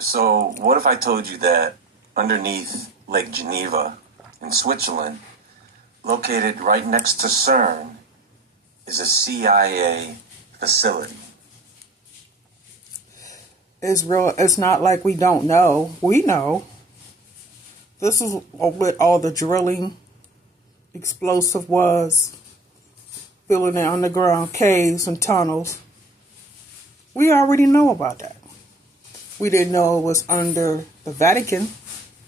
So, what if I told you that underneath Lake Geneva in Switzerland, located right next to CERN, is a CIA facility? It's not like we don't know. We know. This is what all the drilling explosive was, filling in underground caves and tunnels. We already know about that. We didn't know it was under the Vatican.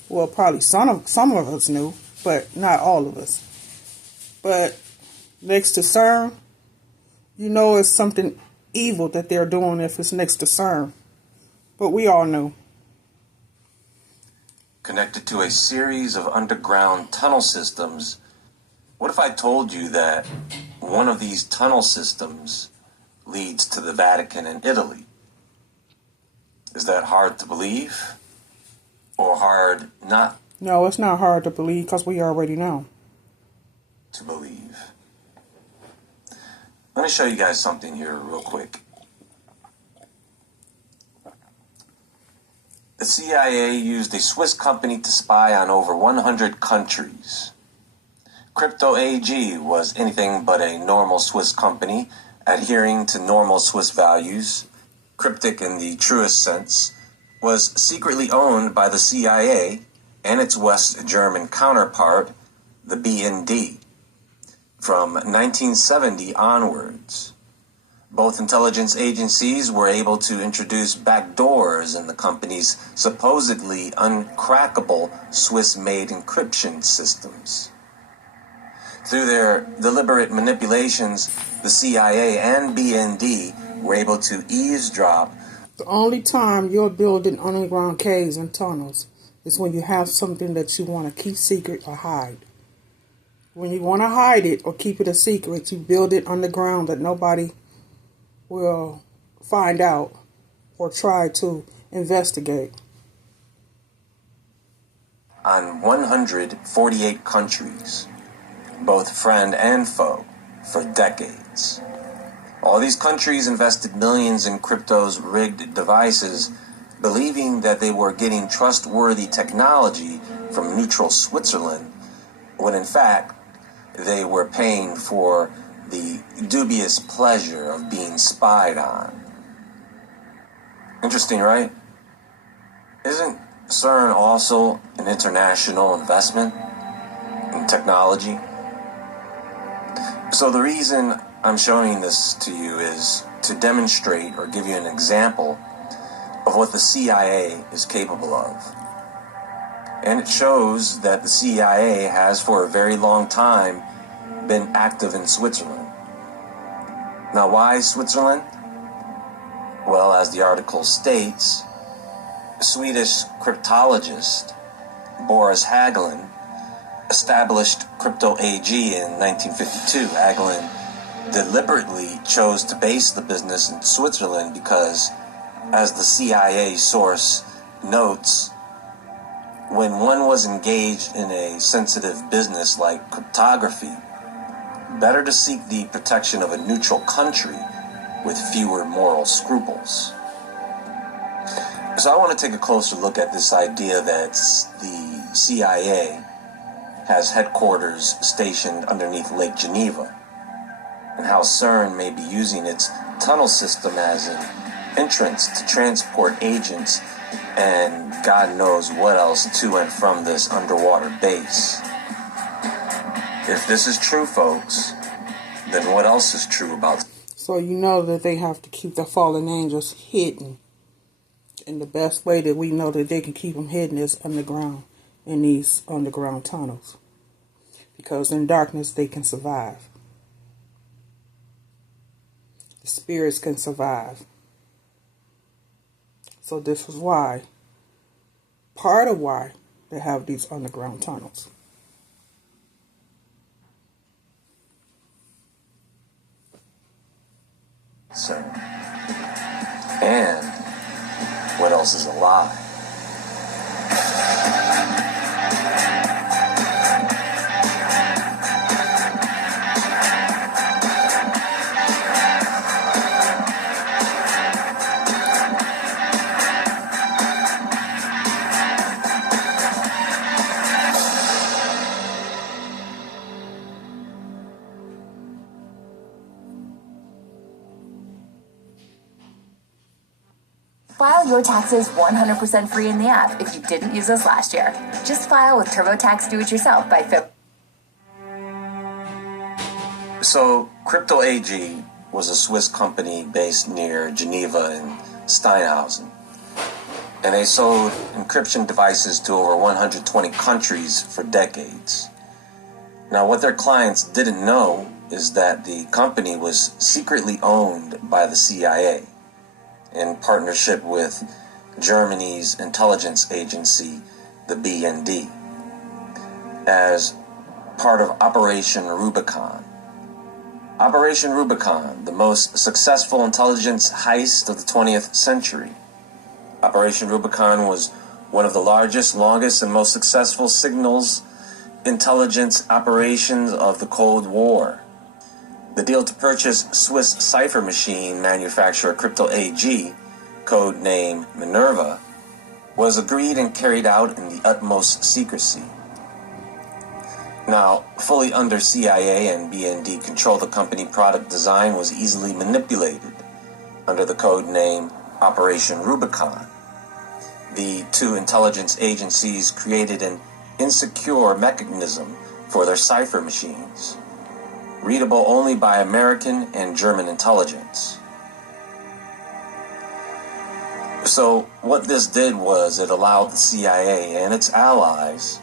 Well, probably some of us knew, but not all of us. But next to CERN, you know it's something evil that they're doing if it's next to CERN. But we all knew. Connected to a series of underground tunnel systems. What if I told you that one of these tunnel systems leads to the Vatican in Italy? Is that hard to believe? Or hard not? No, it's not hard to believe because we already know. To believe. Let me show you guys something here real quick. The CIA used a Swiss company to spy on over 100 countries. Crypto AG was anything but a normal Swiss company, adhering to normal Swiss values. Cryptic in the truest sense, was secretly owned by the CIA and its West German counterpart, the BND, from 1970 onwards. Both intelligence agencies were able to introduce backdoors in the company's supposedly uncrackable Swiss-made encryption systems. Through their deliberate manipulations, the CIA and BND were able to eavesdrop. The only time you're building underground caves and tunnels is when you have something that you want to keep secret or hide. When you want to hide it or keep it a secret, you build it underground that nobody will find out or try to investigate. On 148 countries, both friend and foe, for decades. All these countries invested millions in crypto's rigged devices, believing that they were getting trustworthy technology from neutral Switzerland, when in fact they were paying for the dubious pleasure of being spied on. Interesting, right? Isn't CERN also an international investment in technology? So the reason I'm showing this to you is to demonstrate or give you an example of what the CIA is capable of. And it shows that the CIA has for a very long time been active in Switzerland. Now, why Switzerland? Well, as the article states, Swedish cryptologist Boris Hagelin established Crypto AG in 1952. Hagelin deliberately chose to base the business in Switzerland because, as the CIA source notes, when one was engaged in a sensitive business like cryptography, better to seek the protection of a neutral country with fewer moral scruples. So I want to take a closer look at this idea that the CIA has headquarters stationed underneath Lake Geneva, and how CERN may be using its tunnel system as an entrance to transport agents and God knows what else to and from this underwater base. If this is true, folks, then what else is true about? So you know that they have to keep the fallen angels hidden. And the best way that we know that they can keep them hidden is underground, in these underground tunnels. Because in darkness they can survive. The spirits can survive. So this is why, part of why they have these underground tunnels. So, and what else is a lie? File your taxes 100% free in the app if you didn't use us last year. Just file with TurboTax Do-It-Yourself by February. So, Crypto AG was a Swiss company based near Geneva and Steinhausen. And they sold encryption devices to over 120 countries for decades. Now, what their clients didn't know is that the company was secretly owned by the CIA in partnership with Germany's intelligence agency, the BND, as part of Operation Rubicon. Operation Rubicon, the most successful intelligence heist of the 20th century. Operation Rubicon was one of the largest, longest, and most successful signals intelligence operations of the Cold War. The deal to purchase Swiss cipher machine manufacturer Crypto AG, code name Minerva, was agreed and carried out in the utmost secrecy. Now, fully under CIA and BND control, the company product design was easily manipulated under the code name Operation Rubicon. The two intelligence agencies created an insecure mechanism for their cipher machines, readable only by American and German intelligence. So what this did was it allowed the CIA and its allies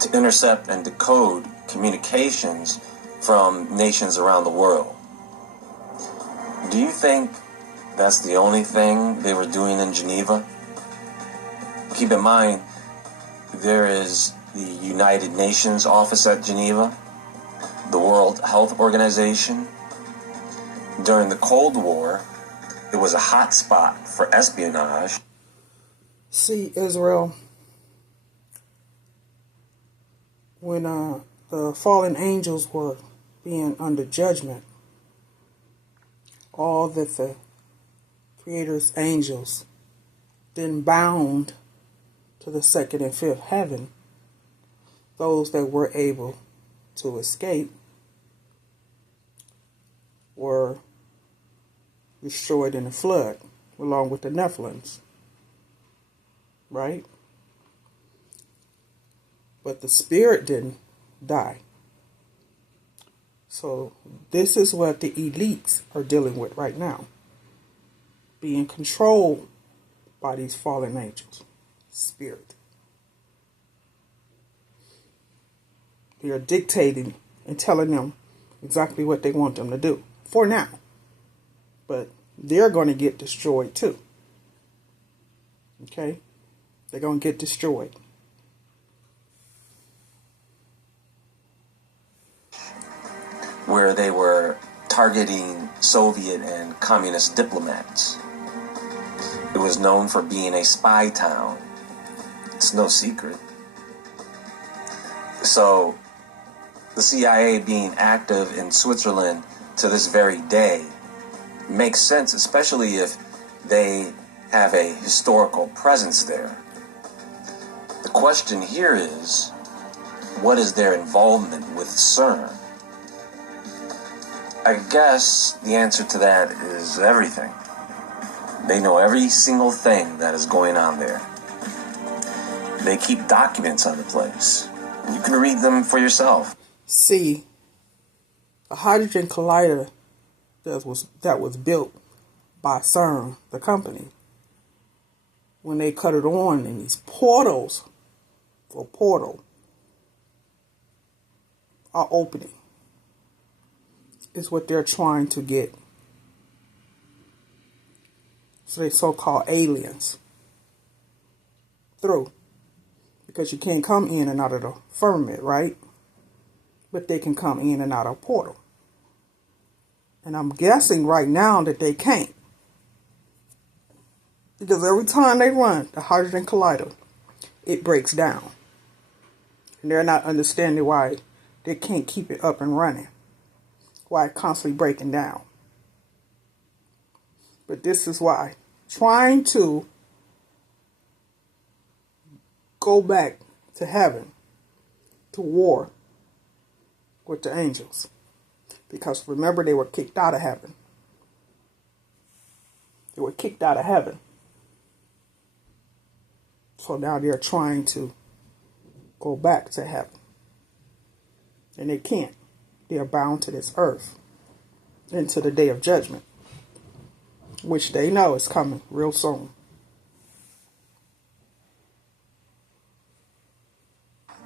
to intercept and decode communications from nations around the world. Do you think that's the only thing they were doing in Geneva? Keep in mind, there is the United Nations office at Geneva, the World Health Organization. During the Cold War, it was a hot spot for espionage. See, Israel, when the fallen angels were being under judgment, all that the Creator's angels then bound to the second and fifth heaven, those that were able to escape were destroyed in the flood, along with the Nephilims, right? But the spirit didn't die. So this is what the elites are dealing with right now, being controlled by these fallen angels, spirit. They are dictating and telling them exactly what they want them to do for now. But they're going to get destroyed too. Okay? They're going to get destroyed. Where they were targeting Soviet and communist diplomats. It was known for being a spy town. It's no secret. So, the CIA being active in Switzerland to this very day makes sense, especially if they have a historical presence there. The question here is, what is their involvement with CERN? I guess the answer to that is everything. They know every single thing that is going on there. They keep documents on the place. You can read them for yourself. See, the hydrogen collider that was built by CERN, the company, when they cut it on in these portals, or portal, are opening, is what they're trying to get. So they so-called aliens through. Because you can't come in and out of the firmament, right? But they can come in and out of a portal. And I'm guessing right now that they can't. Because every time they run the hydrogen collider, it breaks down. And they're not understanding why they can't keep it up and running. Why it's constantly breaking down. But this is why. Trying to go back to heaven, to war with the angels. Because remember, they were kicked out of heaven. They were kicked out of heaven. So now they're trying to go back to heaven. And they can't. They're bound to this earth into the day of judgment, which they know is coming real soon.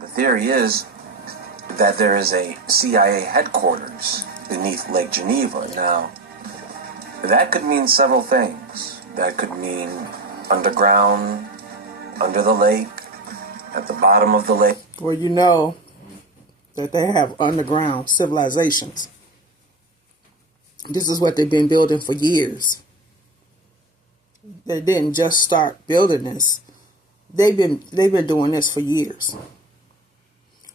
The theory is that there is a CIA headquarters beneath Lake Geneva. Now, that could mean several things. That could mean underground, under the lake, at the bottom of the lake. Well, you know that they have underground civilizations. This is what they've been building for years. They didn't just start building this. They've been doing this for years.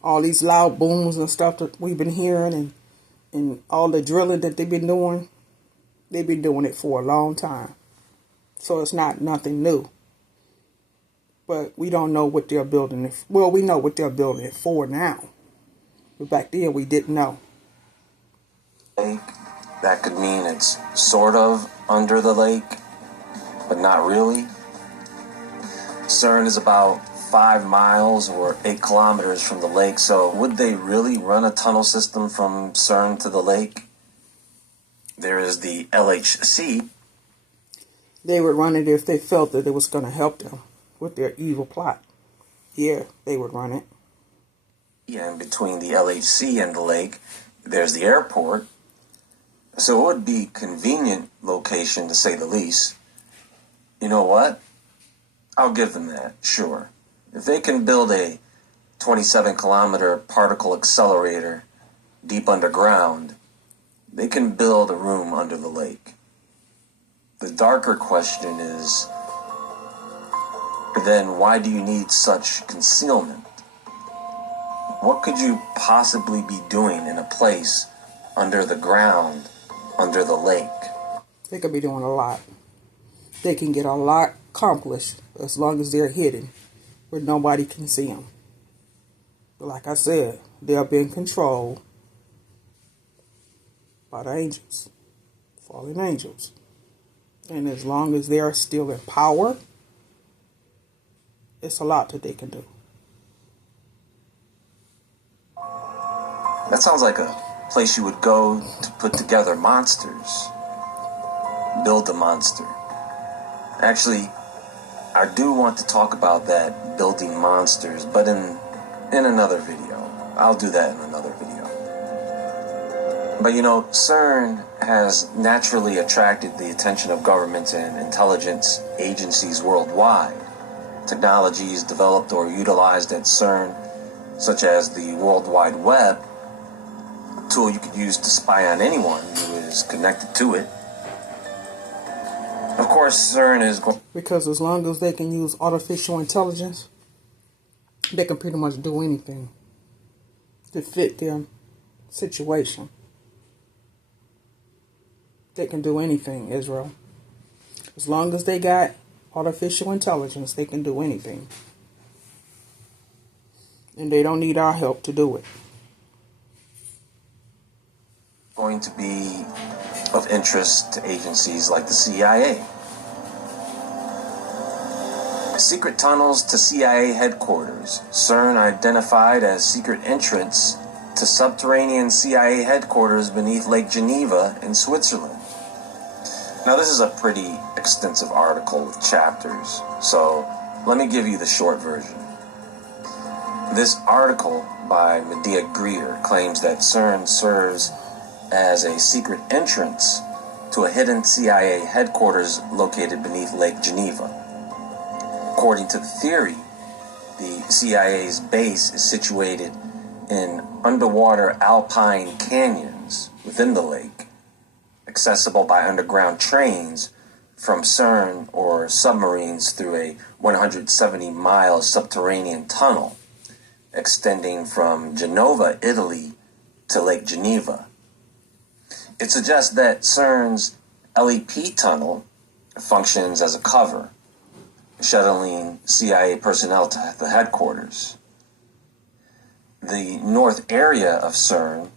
All these loud booms and stuff that we've been hearing and all the drilling that they've been doing it for a long time. So it's not nothing new. But we don't know what they're building it. Well, we know what they're building it for now. But back then we didn't know. That could mean it's sort of under the lake, but not really. CERN is about 5 miles or 8 kilometers from the lake, so would they really run a tunnel system from CERN to the lake? There is the LHC. They would run it if they felt that it was going to help them with their evil plot. Yeah, they would run it. And between the LHC and the lake, there's the airport. So it would be a convenient location, to say the least. You know what? I'll give them that, sure. If they can build a 27-kilometer particle accelerator deep underground, they can build a room under the lake. The darker question is, then why do you need such concealment? What could you possibly be doing in a place under the ground, under the lake? They could be doing a lot. They can get a lot accomplished as long as they're hidden where nobody can see them. But like I said, they're being controlled by the angels, fallen angels. And as long as they're still in power, it's a lot that they can do. That sounds like a place you would go to put together monsters. Build a monster. Actually, I do want to talk about that, building monsters, but in another video. I'll do that in another video. But you know, CERN has naturally attracted the attention of governments and intelligence agencies worldwide. Technologies developed or utilized at CERN, such as the World Wide Web, a tool you could use to spy on anyone who is connected to it. Of course, CERN is going... Because as long as they can use artificial intelligence, they can pretty much do anything to fit their situation. They can do anything, Israel. As long as they got artificial intelligence, they can do anything. And they don't need our help to do it. Going to be of interest to agencies like the CIA. Secret tunnels to CIA headquarters. CERN identified as secret entrance to subterranean CIA headquarters beneath Lake Geneva in Switzerland. Now, this is a pretty extensive article with chapters, so let me give you the short version. This article by Medea Greer claims that CERN serves as a secret entrance to a hidden CIA headquarters located beneath Lake Geneva. According to the theory, the CIA's base is situated in underwater alpine canyons within the lake, accessible by underground trains from CERN or submarines through a 170-mile subterranean tunnel extending from Genova, Italy to Lake Geneva. It suggests that CERN's LEP tunnel functions as a cover, shuttling CIA personnel to the headquarters. The north area of CERN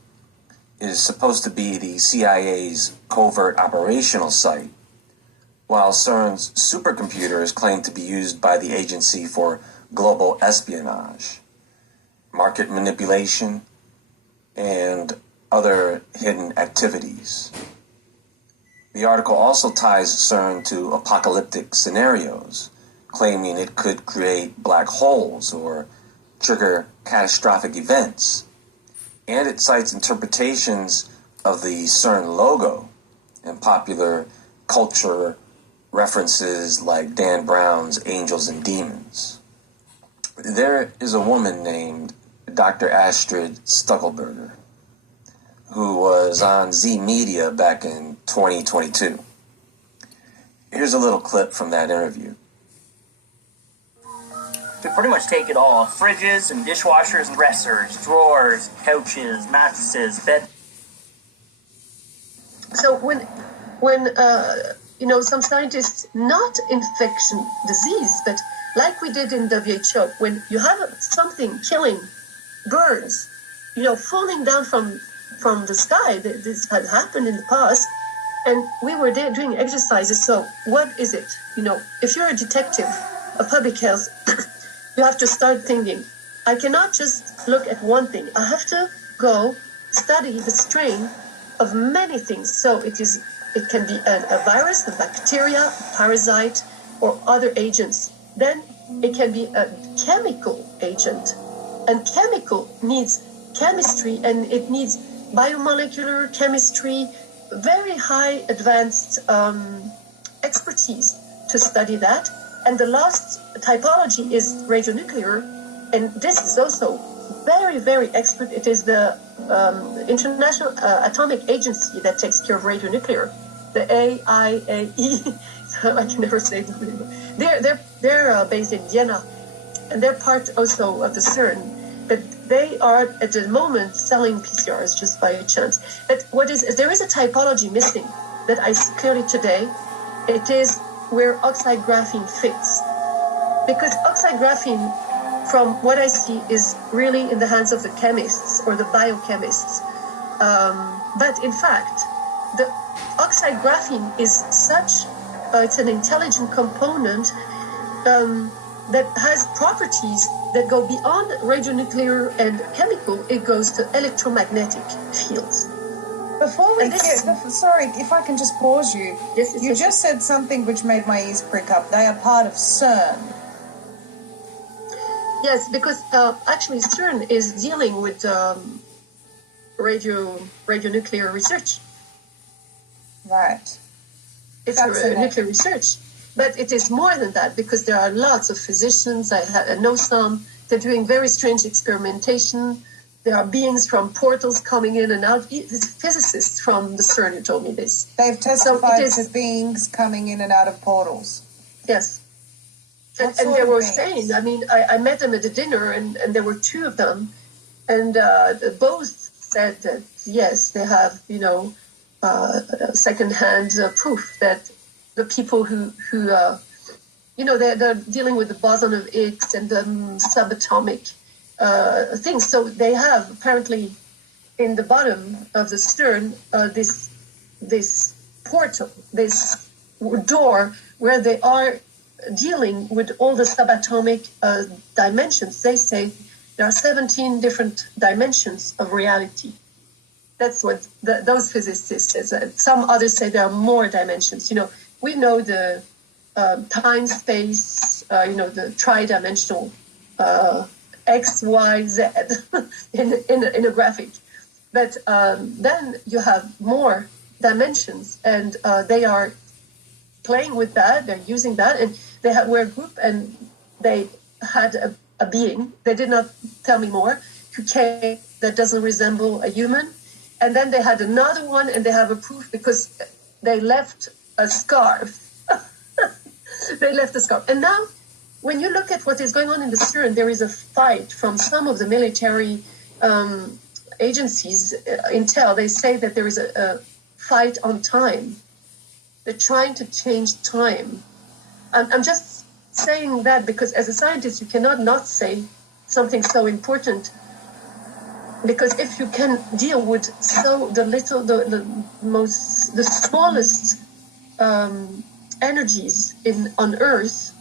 is supposed to be the CIA's covert operational site, while CERN's supercomputer is claimed to be used by the agency for global espionage, market manipulation, and other hidden activities. The article also ties CERN to apocalyptic scenarios, claiming it could create black holes or trigger catastrophic events. And it cites interpretations of the CERN logo and popular culture references like Dan Brown's Angels and Demons. There is a woman named Dr. Astrid Stuckelberger who was on Z Media back in 2022. Here's a little clip from that interview. We pretty much take it all. Fridges and dishwashers, dressers, drawers, couches, mattresses, bed. So when some scientists, not infection disease, but like we did in WHO, when you have something killing birds, falling down from the sky, this had happened in the past, and we were there doing exercises. So what is it? If you're a detective of public health, you have to start thinking, I cannot just look at one thing. I have to go study the strain of many things. So it can be a virus, a bacteria, a parasite, or other agents. Then it can be a chemical agent. And chemical needs chemistry, and it needs biomolecular chemistry, very high advanced expertise to study that. And the last typology is radionuclear, and this is also very, very expert. It is the International Atomic Agency that takes care of radionuclear, the AIAE. So I can never say the name. They're based in Vienna, and they're part also of the CERN. But they are at the moment selling PCRs just by chance. But there is a typology missing that I see clearly today. It is where oxide graphene fits. Because oxide graphene, from what I see, is really in the hands of the chemists or the biochemists. But in fact, the oxide graphene is it's an intelligent component that has properties that go beyond radionuclear and chemical. It goes to electromagnetic fields. Before we sorry, if I can just pause you. Yes, you just said something which made my ears prick up. They are part of CERN. Yes, because actually CERN is dealing with radionuclear research. Right. It's nuclear research. But it is more than that, because there are lots of physicians. I know some. They're doing very strange experimentation. There are beings from portals coming in and out. Physicists from the CERN who told me this. They've testified to beings coming in and out of portals. Yes. And they were saying, I met them at a dinner, and there were two of them. And both said that, yes, they have, second-hand proof that the people who they're dealing with the boson of Higgs and the subatomic things. So they have apparently in the bottom of the CERN this portal, this door where they are dealing with all the subatomic dimensions. They say there are 17 different dimensions of reality. That's what those physicists say. Some others say there are more dimensions. We know the time, space, the tridimensional X, Y, Z in a graphic. But then you have more dimensions, and they are playing with that. They're using that, and we're a group, and they had a being. They did not tell me more. Who came that doesn't resemble a human, and then they had another one, and they have a proof because they left a scarf. They left a scarf, and now, when you look at what is going on in the CERN, there is a fight from some of the military agencies, Intel. They say that there is a fight on time. They're trying to change time. I'm just saying that because as a scientist, you cannot not say something so important. Because if you can deal with the smallest energies on Earth,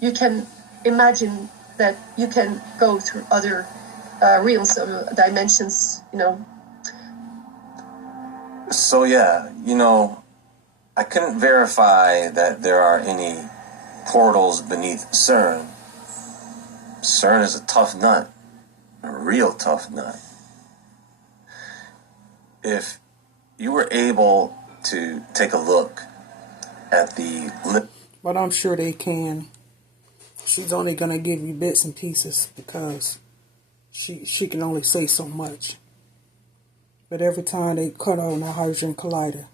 you can imagine that you can go through other realms or dimensions, So yeah, I couldn't verify that there are any portals beneath CERN. CERN is a tough nut, a real tough nut. If you were able to take a look at But I'm sure they can. She's only going to give you bits and pieces because she can only say so much. But every time they cut on a hydrogen collider,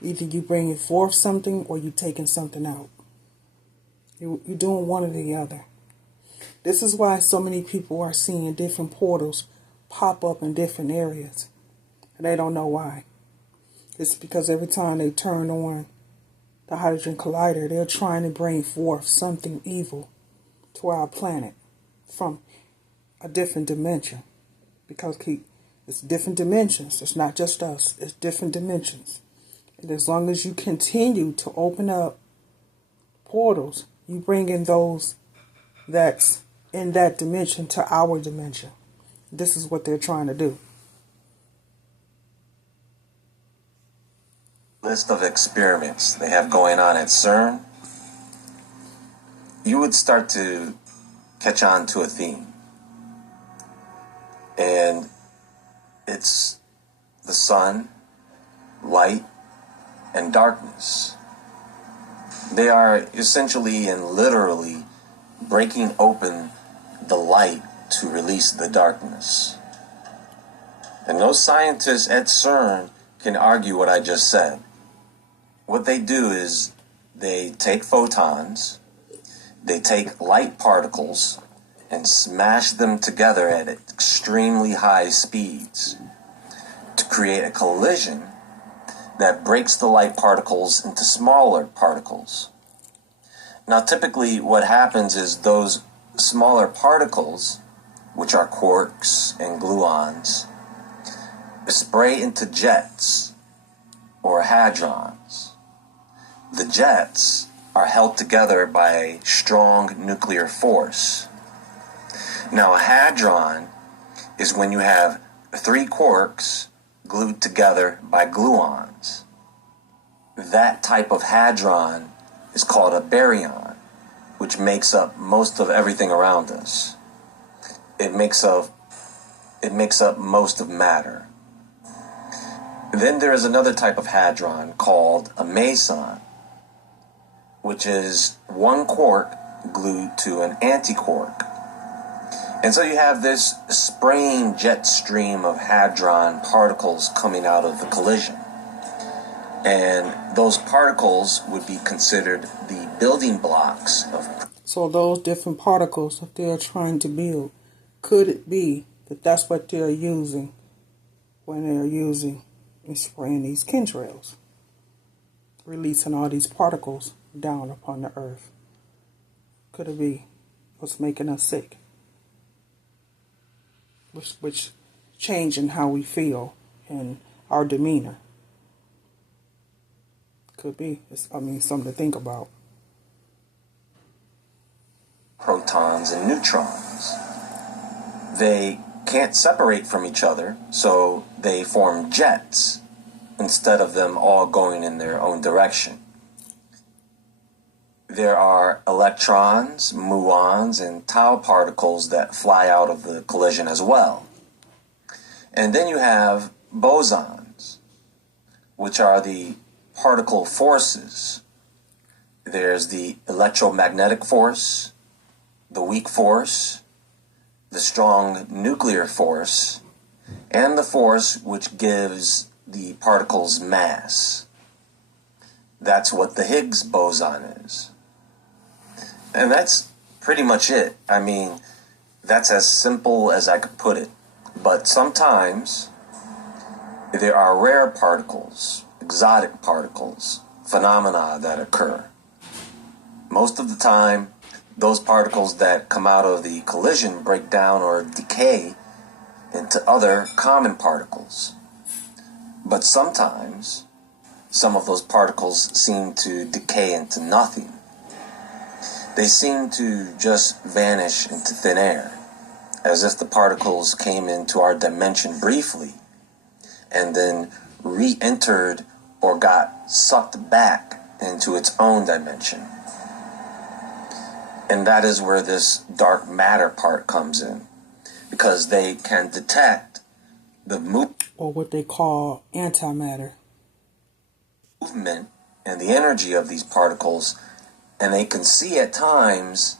either you bringing forth something or you taking something out. You're doing one or the other. This is why so many people are seeing different portals pop up in different areas. And they don't know why. It's because every time they turn on the hydrogen collider, they're trying to bring forth something evil to our planet from a different dimension. Because it's different dimensions. It's not just us. It's different dimensions. And as long as you continue to open up portals, you bring in those that's in that dimension to our dimension. This is what they're trying to do. list of experiments they have going on at CERN, you would start to catch on to a theme. And it's the sun, light, and darkness. They are essentially and literally breaking open the light to release the darkness. And no scientists at CERN can argue what I just said. What they do is they take photons, they take light particles, and smash them together at extremely high speeds to create a collision that breaks the light particles into smaller particles. Now, typically what happens is those smaller particles, which are quarks and gluons, spray into jets or hadrons. The jets are held together by a strong nuclear force. Now, a hadron is when you have three quarks glued together by gluons. That type of hadron is called a baryon, which makes up most of everything around us. It makes up most of matter. Then there is another type of hadron called a meson, which is one quark glued to an antiquark. And so you have this spraying jet stream of hadron particles coming out of the collision. And those particles would be considered the building blocks of... So those different particles that they're trying to build, could it be that that's what they're using when they're using and spraying these chemtrails, releasing all these particles down upon the earth? Could it be what's making us sick? Which changing how we feel and our demeanor. Could be. It's something to think about. Protons and neutrons. They can't separate from each other, so they form jets instead of them all going in their own direction. There are electrons, muons, and tau particles that fly out of the collision as well. And then you have bosons, which are the particle forces. There's the electromagnetic force, the weak force, the strong nuclear force, and the force which gives the particles mass. That's what the Higgs boson is. And that's pretty much it. That's as simple as I could put it. But sometimes there are rare particles, exotic particles, phenomena that occur. Most of the time, those particles that come out of the collision break down or decay into other common particles. But sometimes some of those particles seem to decay into nothing. They seem to just vanish into thin air, as if the particles came into our dimension briefly and then re-entered or got sucked back into its own dimension. And that is where this dark matter part comes in, because they can detect the or what they call antimatter. movement and the energy of these particles, and they can see at times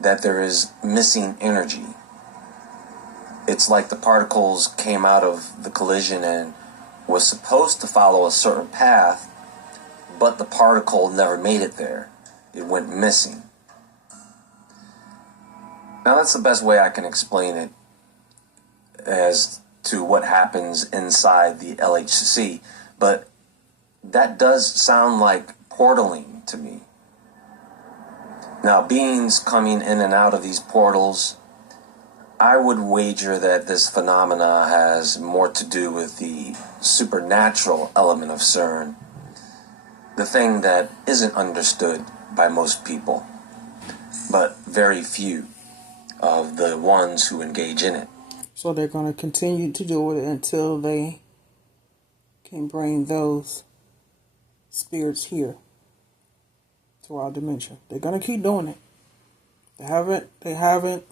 that there is missing energy. It's like the particles came out of the collision and was supposed to follow a certain path, but the particle never made it there. It went missing. Now that's the best way I can explain it as to what happens inside the LHC, but that does sound like portaling to me. Now, beings coming in and out of these portals, I would wager that this phenomena has more to do with the supernatural element of CERN, the thing that isn't understood by most people, but very few of the ones who engage in it. So they're going to continue to do it until they can bring those spirits here to our dimension. They're going to keep doing it. They haven't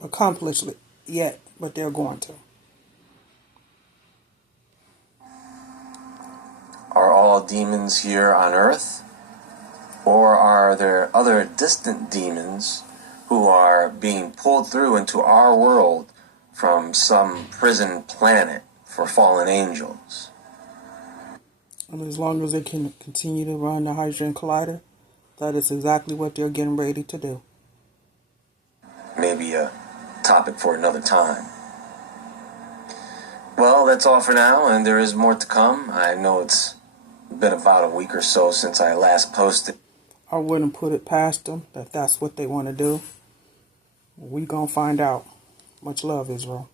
accomplished it yet, but they're going to. Are all demons here on Earth? Or are there other distant demons who are being pulled through into our world from some prison planet for fallen angels? And as long as they can continue to run the Hadron Collider, that is exactly what they're getting ready to do. Maybe a topic for another time. Well, that's all for now, and there is more to come. I know it's been about a week or so since I last posted. I wouldn't put it past them that that's what they want to do. We gonna find out. Much love, Israel.